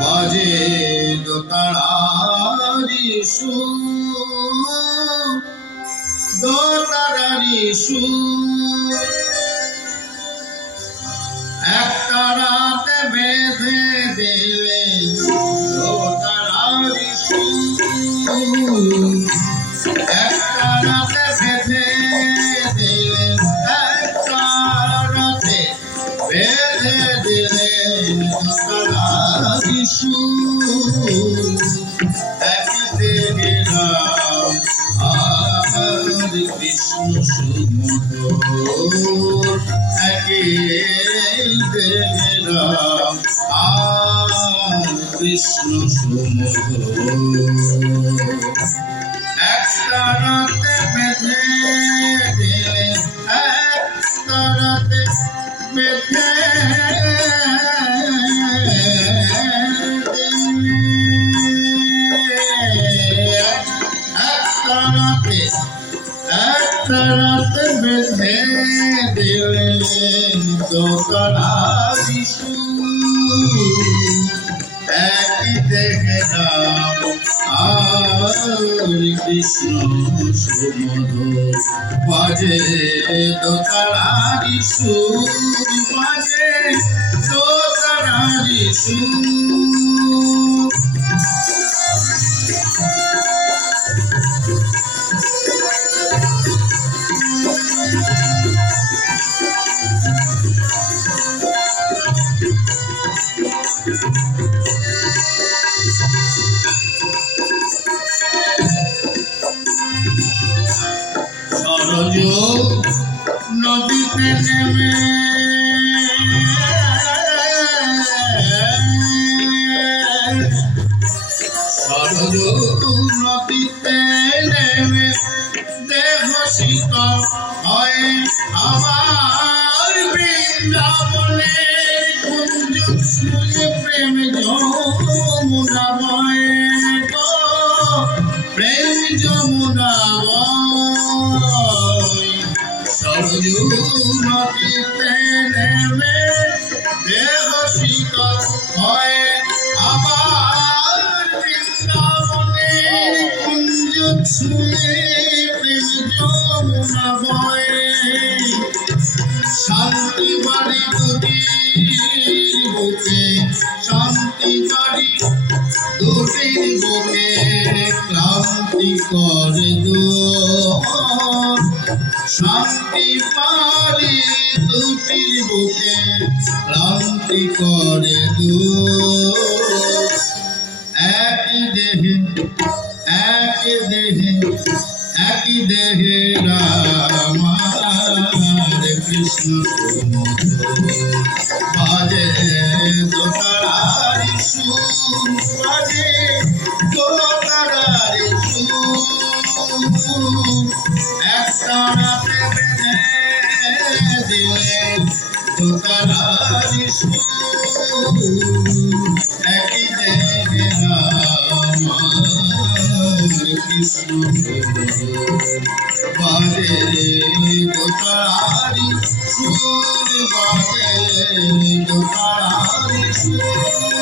বাজে দোতারারি সুর, দোতারারি সুর, একটা রাতে বেঁধে দিলে দোতারারি সুর, একটা রাতে বেঁধে দিলে, একটা রাতে বেঁধে দিলে দোতারারি সুর। একতে গেলাম আর কৃষ্ণ সুমধুর, একতে গেলাম আর কৃষ্ণ সুমধুর। একটা রাতে বেঁধে দিলে, একটা রাতে বেঁধে একটা রাতে বেঁধে দিলেন দোতারারি সুর। একই দেখলাম আর কৃষ্ণ সুমধুর, বাজে দোতারারি সুর, বাজে দোতারারি সুর। সরজ নদীতে নেমে সরজ নদীতে নেমে দেহ শীতল হয় আমার, বৃন্দাবনের কুঞ্জ ছুঁয়ে প্রেম যমুনা বয় গো, প্রেম যমুনা বয়। সরজ নদীতে নেমে দেহ শীতল হয় আমার, বৃন্দাবনের কুঞ্জ ছুঁয়ে প্রেম যমুনা বয়। শান্তি বাড়ি দুটির বুকে, শান্তি বাড়ি দুটির বুকে, ক্লান্তি করে দূর। শান্তি বাড়ি দুটির বুকে, ক্লান্তি করে দূর। একই দেহে, একই দেহে, একই দেহে রাম আর কৃষ্ণ সুমধুর, বাজে দোতারারি সুর, বাজে দোতারারি সুর। একটা রাতে বেঁধে দিলে দোতারারি সুর, একই দেহে রাম আর কৃষ্ণ সুমধুর, বাজে দোতারারি সুর, বাজে দোতারারি সুর।